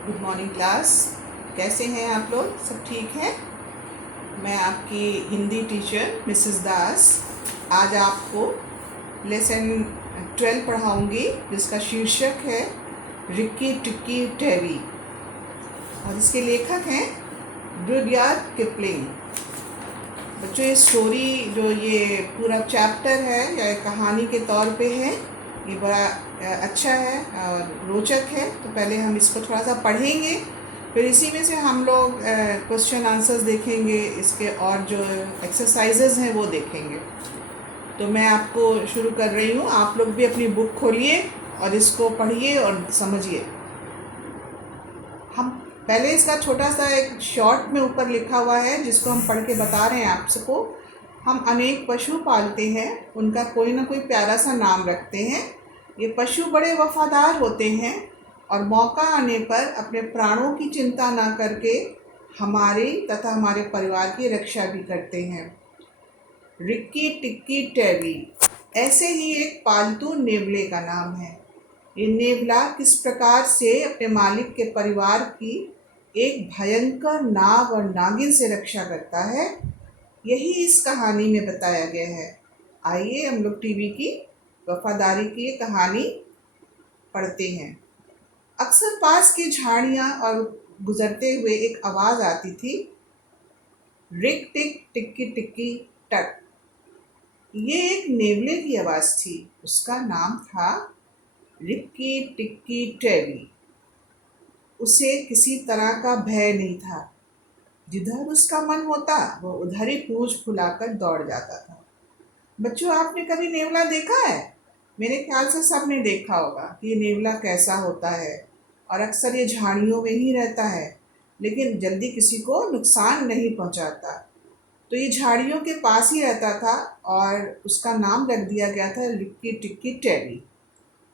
Good morning class. कैसे हैं आप लोग? सब ठीक हैं? मैं आपकी हिंदी टीचर मिसेस दास आज आपको लेसन 12 पढ़ाऊंगी, जिसका शीर्षक है रिक्की टिक्की टेरी, और इसके लेखक हैं रुडयार्ड किपलिंग। बच्चों, ये स्टोरी जो ये पूरा चैप्टर है या कहानी के तौर पे है, ये बड़ा अच्छा है और रोचक है। तो पहले हम इसको थोड़ा सा पढ़ेंगे, फिर इसी में से हम लोग क्वेश्चन आंसर्स देखेंगे, इसके और जो एक्सरसाइजेज हैं वो देखेंगे। तो मैं आपको शुरू कर रही हूँ। आप लोग भी अपनी बुक खोलिए और इसको पढ़िए और समझिए। हम पहले इसका छोटा सा एक शॉर्ट में ऊपर लिखा हुआ है, जिसको हम पढ़ के बता रहे हैं आप सबको। हम अनेक पशु पालते हैं, उनका कोई ना कोई प्यारा सा नाम रखते हैं। ये पशु बड़े वफादार होते हैं और मौका आने पर अपने प्राणों की चिंता ना करके हमारी तथा हमारे परिवार की रक्षा भी करते हैं। रिक्की टिक्की टेरी ऐसे ही एक पालतू नेवले का नाम है। ये नेवला किस प्रकार से अपने मालिक के परिवार की एक भयंकर नाग और नागिन से रक्षा करता है, यही इस कहानी में बताया गया है। आइए हम लोग टीवी की वफादारी की ये कहानी पढ़ते हैं। अक्सर पास की झाड़ियां और गुजरते हुए एक आवाज आती थी, रिक टिक टिक्की टिक्की टक। ये एक नेवले की आवाज थी। उसका नाम था रिक्की टिक्की टेरी। उसे किसी तरह का भय नहीं था। जिधर उसका मन होता वो उधर ही पूंछ फुलाकर दौड़ जाता था। बच्चों, आपने कभी नेवला देखा है? मेरे ख्याल से सबने देखा होगा कि ये नेवला कैसा होता है। और अक्सर ये झाड़ियों में ही रहता है, लेकिन जल्दी किसी को नुकसान नहीं पहुंचाता। तो ये झाड़ियों के पास ही रहता था और उसका नाम रख दिया गया था रिक्की टिक्की टेरी।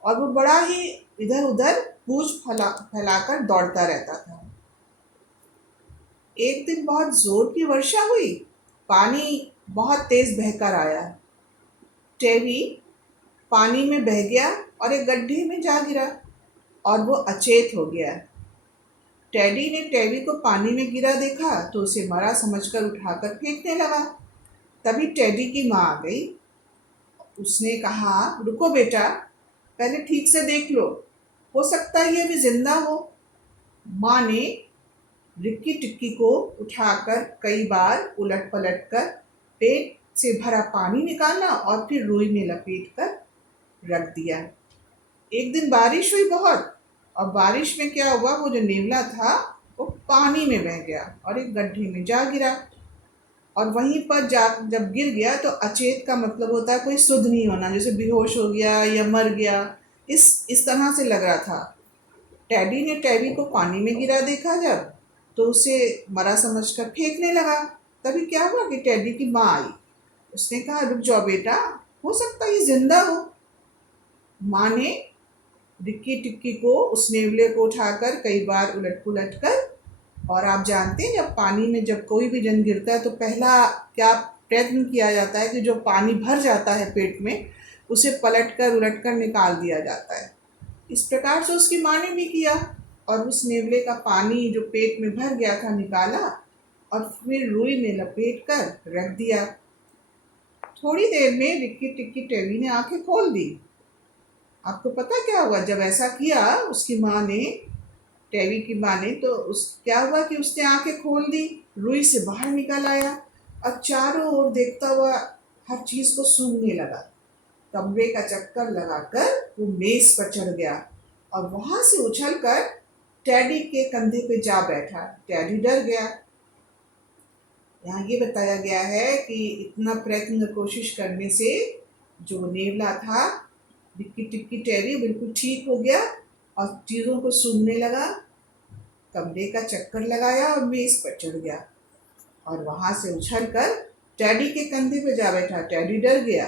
और वो बड़ा ही इधर उधर पूंछ फैलाकर दौड़ता रहता था। एक दिन बहुत जोर की वर्षा हुई। पानी बहुत तेज बहकर आया। टेरी पानी में बह गया और एक गड्ढे में जा गिरा और वो अचेत हो गया। टेडी ने टेरी को पानी में गिरा देखा तो उसे मरा समझकर उठाकर फेंकने लगा। तभी टेडी की माँ आ गई। उसने कहा, रुको बेटा, पहले ठीक से देख लो, हो सकता है ये अभी जिंदा हो। माँ ने रिक्की टिक्की को उठाकर कई बार उलट पलट कर पेट से भरा पानी निकाला और फिर रुई में लपेट कर रख दिया। एक दिन बारिश हुई बहुत, और बारिश में क्या हुआ, वो जो नेवला था वो पानी में बह गया और एक गड्ढे में जा गिरा। और वहीं पर जा जब गिर गया तो अचेत का मतलब होता है कोई सुध नहीं होना, जैसे बेहोश हो गया या मर गया, इस तरह से लग रहा था। टेडी ने टेरी को पानी में गिरा देखा जब, तो उसे मरा समझकर फेंकने लगा। तभी क्या हुआ कि टेडी की माँ आई। उसने कहा, रुक जाओ बेटा, हो सकता है ये जिंदा हो। माँ ने रिक्की टिक्की को, उस नेवले को उठाकर कई बार उलट पुलट कर, और आप जानते हैं जब पानी में जब कोई भी जन गिरता है तो पहला क्या प्रयत्न किया जाता है कि जो पानी भर जाता है पेट में, उसे पलट कर उलट कर निकाल दिया जाता है। इस प्रकार से उसकी माँ ने भी किया और उस नेवले का पानी जो पेट में भर गया था निकाला और फिर रुई में लपेट कर रख दिया। थोड़ी देर में रिक्की टिक्की टेरी ने आंखें खोल दी। आपको पता क्या हुआ जब ऐसा किया उसकी माँ ने, टेरी की माँ ने, तो उस क्या हुआ कि उसने आंखें खोल दी, रुई से बाहर निकल आया और चारों ओर देखता हुआ हर चीज को सूंघने लगा। कमरे का चक्कर लगाकर वो मेज पर चढ़ गया और वहां से उछलकर टेडी के कंधे पे जा बैठा। टेडी डर गया। यहाँ ये बताया गया है कि इतना प्रयत्न कोशिश करने से जो नेवला था रिक्की टिक्की टेरी बिल्कुल ठीक हो गया और चीज़ों को सूंघने लगा, कमरे का चक्कर लगाया और मेज पर चढ़ गया और वहां से उछलकर टेडी के कंधे पे जा बैठा। टेडी डर गया।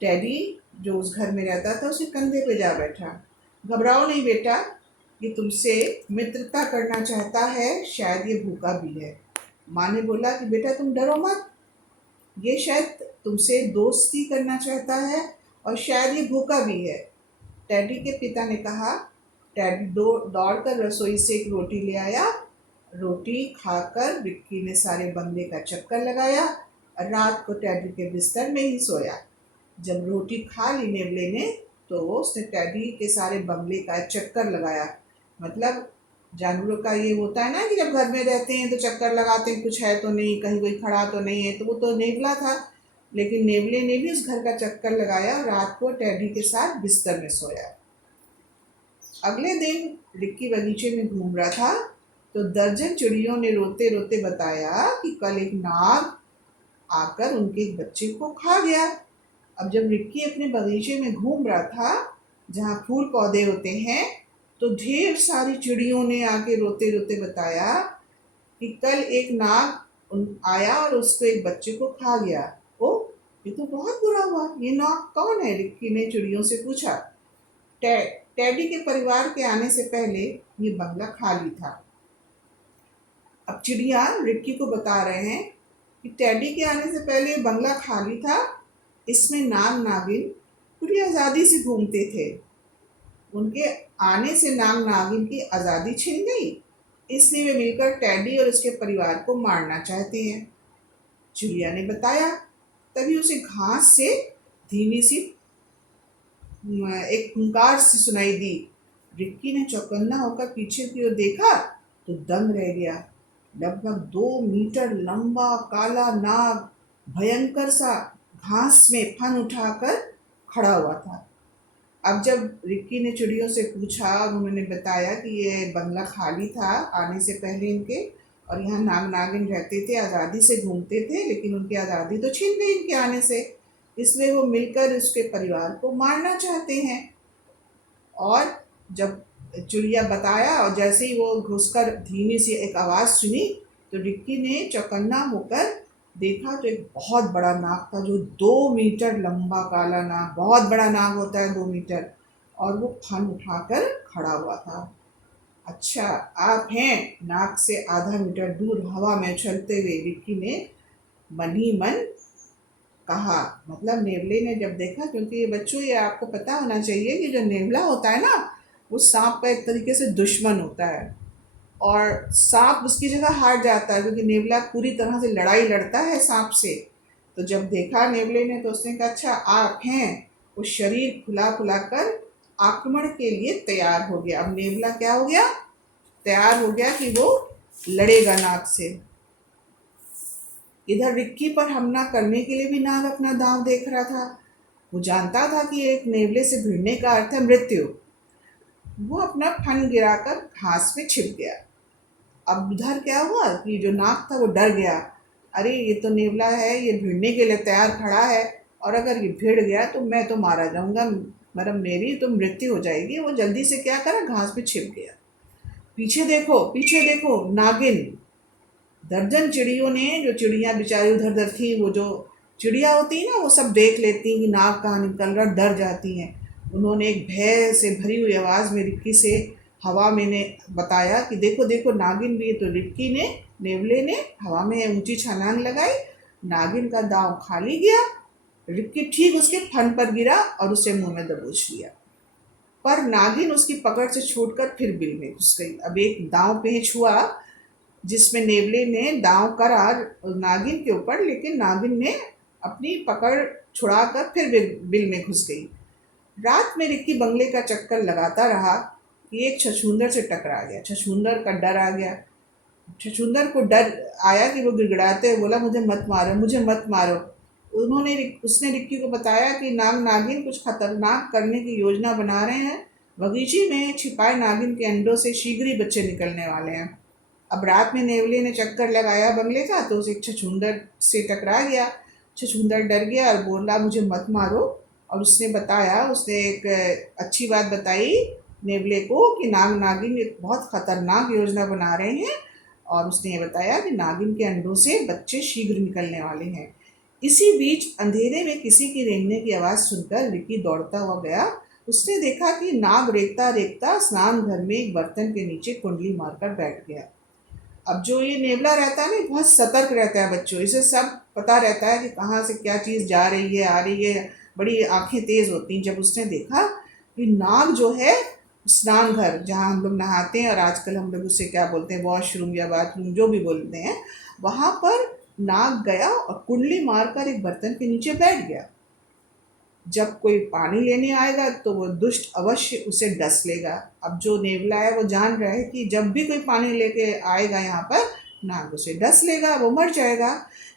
टेडी जो उस घर में रहता था उसके कंधे पे जा बैठा। घबराओ नहीं बेटा, ये तुमसे मित्रता करना चाहता है, शायद ये भूखा भी है। माँ ने बोला कि बेटा तुम डरो मत, ये शायद तुमसे दोस्ती करना चाहता है और शायद ये भूखा भी है। टेडी के पिता ने कहा, टेडी दौड़कर रसोई से एक रोटी ले आया। रोटी खाकर रिक्की ने सारे बंगले का चक्कर लगाया और रात को टेडी के बिस्तर में ही सोया। जब रोटी खा ली नेवले ने तो उसने टेडी के सारे बंगले का चक्कर लगाया। मतलब जानवरों का ये होता है ना कि जब घर में रहते हैं तो चक्कर लगाते हैं, कुछ है तो नहीं, कहीं कोई खड़ा तो नहीं है, तो वो तो नेवला था। लेकिन नेवले ने भी उस घर का चक्कर लगाया और रात को टेडी के साथ बिस्तर में सोया। अगले दिन रिक्की बगीचे में घूम रहा था तो दर्जन चिड़ियों ने रोते रोते बताया कि कल एक नाग आकर उनके एक बच्चे को खा गया। अब जब रिक्की अपने बगीचे में घूम रहा था जहाँ फूल पौधे होते हैं तो ढेर सारी चिड़ियों ने आके रोते रोते बताया कि कल एक नाग आया और उसको एक बच्चे को खा गया। ओ, ये तो बहुत बुरा हुआ। ये नाग कौन है? रिक्की ने चिड़ियों से पूछा। टेडी के परिवार के आने से पहले ये बंगला खाली था। अब चिड़िया रिक्की को बता रहे हैं कि टेडी के आने से पहले ये बंगला खाली था। इसमें नाग नागिन पूरी आज़ादी से घूमते थे। उनके आने से नाग नागिन की आज़ादी छिन गई, इसलिए वे मिलकर टेडी और उसके परिवार को मारना चाहते हैं, चिड़िया ने बताया। तभी उसे घास से धीमी सी एक हुंकार सी सुनाई दी। रिक्की ने चौकन्ना होकर पीछे की ओर देखा तो दंग रह गया। लगभग 2 मीटर लंबा काला नाग भयंकर सा घास में फन उठाकर खड़ा हुआ था। अब जब रिक्की ने चिड़ियों से पूछा और उन्होंने बताया कि ये बंगला खाली था आने से पहले इनके, और यहाँ नाग नागिन रहते थे, आज़ादी से घूमते थे, लेकिन उनकी आज़ादी तो छीन गई इनके आने से, इसलिए वो मिलकर उसके परिवार को मारना चाहते हैं। और जब चिड़िया बताया और जैसे ही वो घुसकर धीमी सी एक आवाज़ सुनी तो रिक्की ने चौकन्ना होकर देखा तो एक बहुत बड़ा नाग था, जो 2 मीटर लंबा काला नाग, बहुत बड़ा नाग होता है 2 मीटर, और वो फन उठाकर खड़ा हुआ था। अच्छा, आप हैं? नाग से आधा मीटर दूर हवा में उछलते हुए रिक्की ने मन ही मन कहा। मतलब नेवले ने जब देखा, क्योंकि ये बच्चों ये आपको पता होना चाहिए कि जो नेवला होता है ना वो सांप का एक तरीके से दुश्मन होता है, और सांप उसकी जगह हार जाता है क्योंकि नेवला पूरी तरह से लड़ाई लड़ता है सांप से। तो जब देखा नेवले ने तो उसने कहा अच्छा आप हैं। वो शरीर फुला फुला कर आक्रमण के लिए तैयार हो गया। अब नेवला क्या हो गया? तैयार हो गया कि वो लड़ेगा नाग से। इधर रिक्की पर हमला करने के लिए भी नाग अपना दांव देख रहा था। वो जानता था कि एक नेवले से भिड़ने का अर्थ है मृत्यु। वो अपना फन गिराकर घास में छिप गया। अब उधर क्या हुआ कि जो नाग था वो डर गया। अरे ये तो नेवला है, ये भिड़ने के लिए तैयार खड़ा है, और अगर ये भिड़ गया तो मैं तो मारा जाऊंगा, मतलब मेरी तो मृत्यु हो जाएगी। वो जल्दी से क्या करा, घास में छिप गया। पीछे देखो नागिन। दर्जन चिड़ियों ने, जो चिड़िया बेचारी उधर उधर थी, वो जो चिड़िया होती है ना वो सब देख लेती हैं कि नाग कहाँ निकल रहा, डर जाती हैं। उन्होंने एक भय से भरी हुई आवाज़ में रिक्की से हवा में ने बताया कि देखो देखो नागिन भी है। तो रिक्की ने, नेवले ने हवा में ऊंची छलांग लगाई। नागिन का दांव खाली गया। रिक्की ठीक उसके फन पर गिरा और उसे मुंह में दबोच लिया, पर नागिन उसकी पकड़ से छूटकर फिर बिल में घुस गई। अब एक दांव पेच हुआ जिसमें नेवले ने दांव करा नागिन के ऊपर, लेकिन नागिन ने अपनी पकड़ छुड़ाकर फिर बिल में घुस गई। रात में रिक्की बंगले का चक्कर लगाता रहा कि एक छछूंदर से टकरा गया। छछूंदर का डर आ गया। छछूंदर को डर आया कि वो गिड़गिड़ाते हुए बोला मुझे मत मारो, मुझे मत मारो। उसने रिक्की को बताया कि नाग नागिन कुछ खतरनाक करने की योजना बना रहे हैं। बगीचे में छिपाए नागिन के अंडों से शीघ्र ही बच्चे निकलने वाले हैं। अब रात में नेवले ने चक्कर लगाया बंगले का तो उसे छछूंदर से टकरा गया। छछूंदर डर गया और बोला मुझे मत मारो। और उसने एक अच्छी बात बताई नेवले को कि नाग नागिन एक बहुत खतरनाक योजना बना रहे हैं, और उसने ये बताया कि नागिन के अंडों से बच्चे शीघ्र निकलने वाले हैं। इसी बीच अंधेरे में किसी की रेंगने की आवाज़ सुनकर रिक्की दौड़ता हुआ गया। उसने देखा कि नाग रेंगता रेंगता स्नान घर में एक बर्तन के नीचे कुंडली मारकर बैठ गया। अब जो ये नेवला रहता है ना बहुत सतर्क रहता है बच्चों, इसे सब पता रहता है कि कहाँ से क्या चीज़ जा रही है आ रही है, बड़ी आंखें तेज होती हैं। जब उसने देखा कि नाग जो है स्नान घर जहाँ हम लोग नहाते हैं, और आजकल हम लोग उसे क्या बोलते हैं, वॉशरूम या बाथरूम जो भी बोलते हैं, वहाँ पर नाग गया और कुंडली मारकर एक बर्तन के नीचे बैठ गया। जब कोई पानी लेने आएगा तो वो दुष्ट अवश्य उसे डस लेगा। अब जो नेवला है वो जान रहा है कि जब भी कोई पानी लेके आएगा यहाँ पर, नाग उसे डस लेगा, वो मर जाएगा।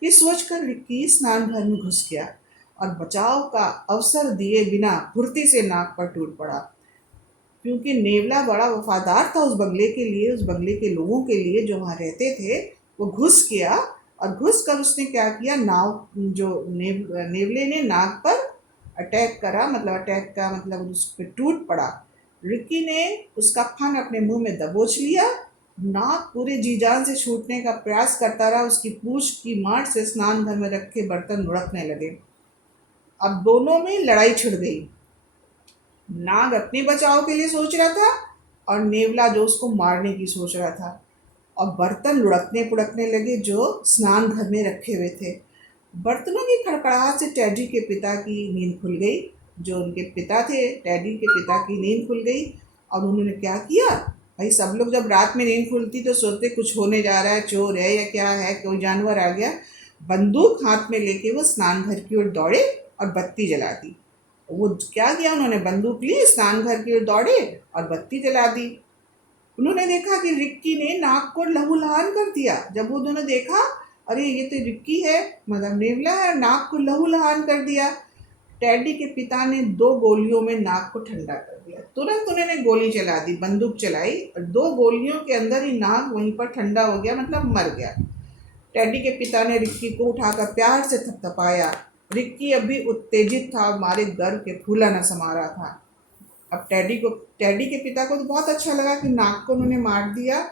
ये सोचकर रिक्की स्नान घर में घुस गया और बचाव का अवसर दिए बिना फुर्ती से नाग पर टूट पड़ा। क्योंकि नेवला बड़ा वफादार था उस बंगले के लिए, उस बंगले के लोगों के लिए जो वहाँ रहते थे। वो घुस गया और घुस कर उसने क्या किया, नेवले ने नाग पर अटैक करा, मतलब अटैक का मतलब उस पर टूट पड़ा। रिक्की ने उसका फन अपने मुंह में दबोच लिया। नाग पूरे जी जान से छूटने का प्रयास करता रहा, उसकी पूंछ की मार से स्नान घर में रखे बर्तन लुढ़कने लगे। अब दोनों में लड़ाई छिड़ गई। नाग अपने बचाव के लिए सोच रहा था और नेवला जो उसको मारने की सोच रहा था। और बर्तन लुढ़कने पुढ़कने लगे जो स्नान घर में रखे हुए थे। बर्तनों की खड़खड़ाहट से टैडी के पिता की नींद खुल गई। जो उनके पिता थे, टैडी के पिता की नींद खुल गई। और उन्होंने क्या किया, भाई सब लोग जब रात में नींद खुलती तो सोचते कुछ होने जा रहा है, चोर है या क्या है, कोई जानवर आ गया। बंदूक हाथ में लेके वो स्नान घर की ओर दौड़े और बत्ती जला दी। वो क्या किया, उन्होंने बंदूक ली, स्नान घर की ओर दौड़े और बत्ती जला दी। उन्होंने देखा कि रिक्की ने नाक को लहूलुहान कर दिया। जब वो दोनों देखा, अरे ये तो रिक्की है, मतलब नेवला है, नाक को लहूलुहान कर दिया। टैडी के पिता ने 2 गोलियों में नाक को ठंडा कर दिया। तुरंत उन्होंने गोली चला दी, बंदूक चलाई, और 2 गोलियों के अंदर ही नाक वहीं पर ठंडा हो गया, मतलब मर गया। टैडी के पिता ने रिक्की को उठाकर प्यार से थपथपाया। रिक्की अभी उत्तेजित था और मारे गर्व के फूला न समा रहा था। अब टैडी के पिता को तो बहुत अच्छा लगा कि नाग को उन्होंने मार दिया,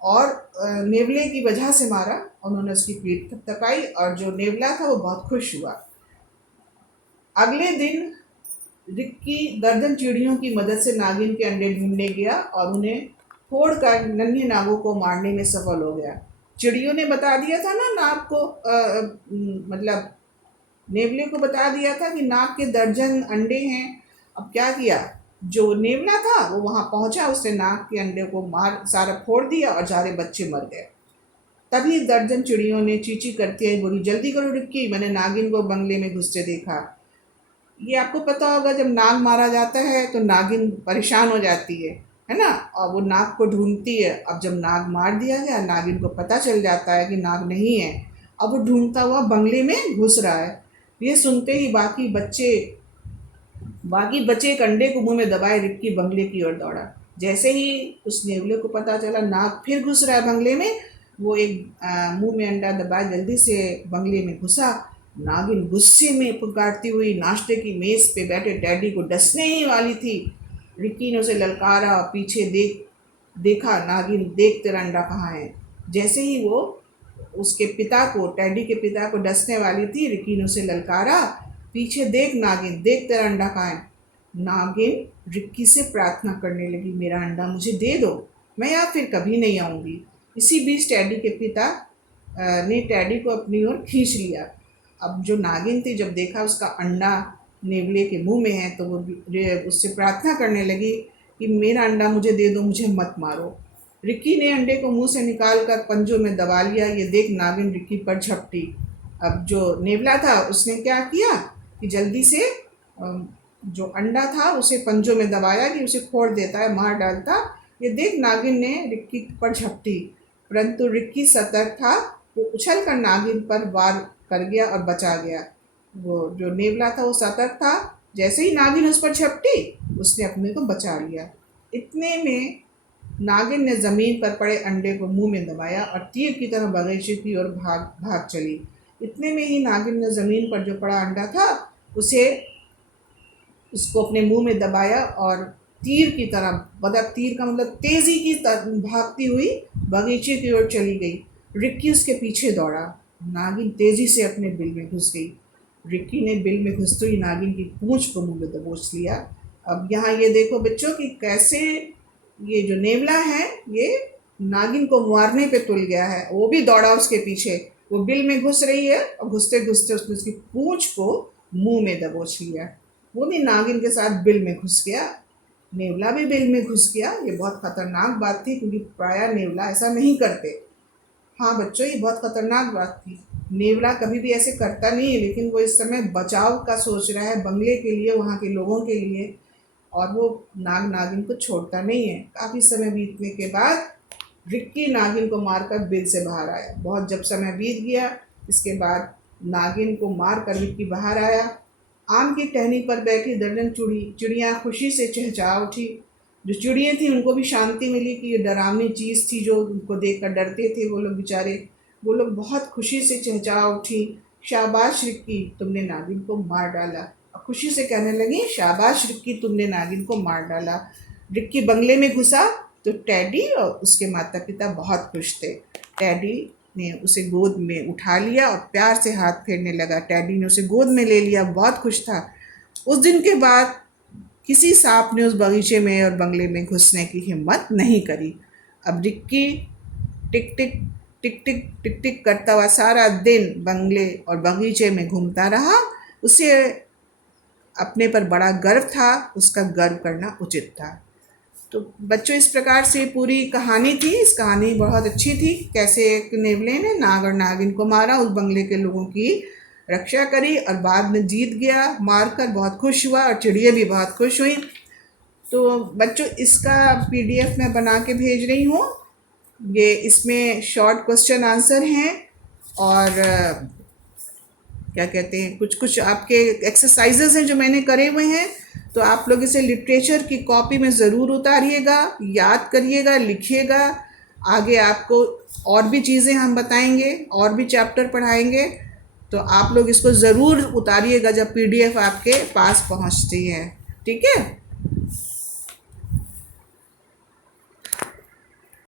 और नेवले की वजह से मारा। उन्होंने उसकी पीठ थपथपाई और जो नेवला था वो बहुत खुश हुआ। अगले दिन रिक्की दर्जन चिड़ियों की मदद से नागिन के अंडे ढूंढने गया और उन्हें फोड़कर नन्हे नागों को मारने में सफल हो गया। चिड़ियों ने बता दिया था ना नाग को, मतलब नेवले को बता दिया था कि नाग के दर्जन अंडे हैं। अब क्या किया, जो नेवला था वो वहां पहुंचा, उसने नाग के अंडे को मार सारा फोड़ दिया और सारे बच्चे मर गए। तभी दर्जन चिड़ियों ने चींची करती है बोली, जल्दी करो रिक्की, मैंने नागिन को बंगले में घुसते देखा। ये आपको पता होगा, जब नाग मारा जाता है तो नागिन परेशान हो जाती है ना, और वो नाग को ढूंढती है। अब जब नाग मार दिया गया, नागिन को पता चल जाता है कि नाग नहीं है। अब वो ढूंढता हुआ बंगले में घुस रहा है। ये सुनते ही बाकी बचे एक अंडे को मुंह में दबाए रिक्की बंगले की ओर दौड़ा। जैसे ही उस नेवले को पता चला नाग फिर घुस रहा है बंगले में, वो एक मुंह में अंडा दबाए जल्दी से बंगले में घुसा। नागिन गुस्से में पुकारती हुई नाश्ते की मेज पे बैठे डैडी को डसने ही वाली थी। रिक्की ने उसे ललकारा और पीछे देखा, नागिन देख तेरा अंडा कहाँ है। जैसे ही वो उसके पिता को, टैडी के पिता को डसने वाली थी, रिक्की ने उसे ललकारा, पीछे देख नागिन, देख तेरा अंडा कहाँ है। नागिन रिक्की से प्रार्थना करने लगी, मेरा अंडा मुझे दे दो, मैं यहाँ फिर कभी नहीं आऊँगी। इसी बीच टैडी के पिता ने टैडी को अपनी ओर खींच लिया। अब जो नागिन थी, जब देखा उसका अंडा नेवले के मुंह में है, तो वो उससे प्रार्थना करने लगी कि मेरा अंडा मुझे दे दो, मुझे मत मारो। रिक्की ने अंडे को मुंह से निकाल कर पंजों में दबा लिया। ये देख नागिन रिक्की पर झपटी। अब जो नेवला था उसने क्या किया कि जल्दी से जो अंडा था उसे पंजों में दबाया कि उसे फोड़ देता है, मार डालता। ये देख नागिन ने रिक्की पर झपटी, परंतु रिक्की सतर्क था। वो उछल कर नागिन पर वार कर गया और बचा गया। वो जो नेवला था वो सतर्क था, जैसे ही नागिन उस पर झपटी उसने अपने को बचा लिया। इतने में नागिन ने जमीन पर पड़े अंडे को मुंह में दबाया और तीर की तरह बगीचे की ओर भाग भाग चली। इतने में ही नागिन ने जमीन पर जो पड़ा अंडा था उसे उसको अपने मुंह में दबाया और तीर की तरह, मतलब तीर का मतलब तेजी की भागती हुई बगीचे की ओर चली गई। रिक्की उसके पीछे दौड़ा। नागिन तेजी से अपने बिल में घुस गई। रिक्की ने बिल में घुसते ही नागिन की पूंछ को मुंह में दबोच लिया। अब यहाँ ये देखो बच्चों कि कैसे ये जो नेवला है ये नागिन को मारने पे तुल गया है। वो भी दौड़ा उसके पीछे, वो बिल में घुस रही है और घुसते घुसते उसने उसकी पूंछ को मुंह में दबोच लिया। वो भी नागिन के साथ बिल में घुस गया। नेवला भी बिल में घुस गया। ये बहुत खतरनाक बात थी क्योंकि प्रायः नेवला ऐसा नहीं करते। हाँ बच्चों, ये बहुत खतरनाक बात थी। नेवला कभी भी ऐसे करता नहीं है, लेकिन वो इस समय बचाव का सोच रहा है बंगले के लिए, वहाँ के लोगों के लिए। और वो नाग नागिन को छोड़ता नहीं है। काफ़ी समय बीतने के बाद रिक्की नागिन को मारकर बिल से बाहर आया। बहुत जब समय बीत गया, इसके बाद नागिन को मारकर रिक्की बाहर आया। आम की टहनी पर बैठी दर्जन चिड़ियाँ खुशी से चहचहा उठी। जो चिड़िया थी उनको भी शांति मिली कि ये डरावनी चीज़ थी जो उनको देखकर डरते थे वो लोग बेचारे, वो लोग बहुत खुशी से चहचहा उठी। शाबाश रिक्की, तुमने नागिन को मार डाला। अब खुशी से कहने लगी, शाबाश रिक्की, तुमने नागिन को मार डाला। रिक्की बंगले में घुसा तो टेडी और उसके माता पिता बहुत खुश थे। टेडी ने उसे गोद में उठा लिया और प्यार से हाथ फेरने लगा। टेडी ने उसे गोद में ले लिया, बहुत खुश था। उस दिन के बाद किसी सांप ने उस बगीचे में और बंगले में घुसने की हिम्मत नहीं करी। अब रिक्की टिक टिक टिक टिक टिक टिक करता हुआ सारा दिन बंगले और बगीचे में घूमता रहा। उसे अपने पर बड़ा गर्व था, उसका गर्व करना उचित था। तो बच्चों, इस प्रकार से पूरी कहानी थी। इस कहानी बहुत अच्छी थी, कैसे एक नेवले ने नाग और नागिन को मारा, उस बंगले के लोगों की रक्षा करी और बाद में जीत गया, मारकर बहुत खुश हुआ और चिड़िया भी बहुत खुश हुई। तो बच्चों, इसका पीडीएफ मैं बना के भेज रही हूँ। ये इसमें शॉर्ट क्वेश्चन आंसर हैं और क्या कहते हैं, कुछ कुछ आपके एक्सरसाइजेस हैं जो मैंने करे हुए हैं। तो आप लोग इसे लिटरेचर की कॉपी में ज़रूर उतारिएगा, याद करिएगा, लिखिएगा। आगे आपको और भी चीज़ें हम बताएंगे, और भी चैप्टर पढ़ाएंगे, तो आप लोग इसको ज़रूर उतारिएगा जब पीडीएफ आपके पास पहुंचती है। ठीक है।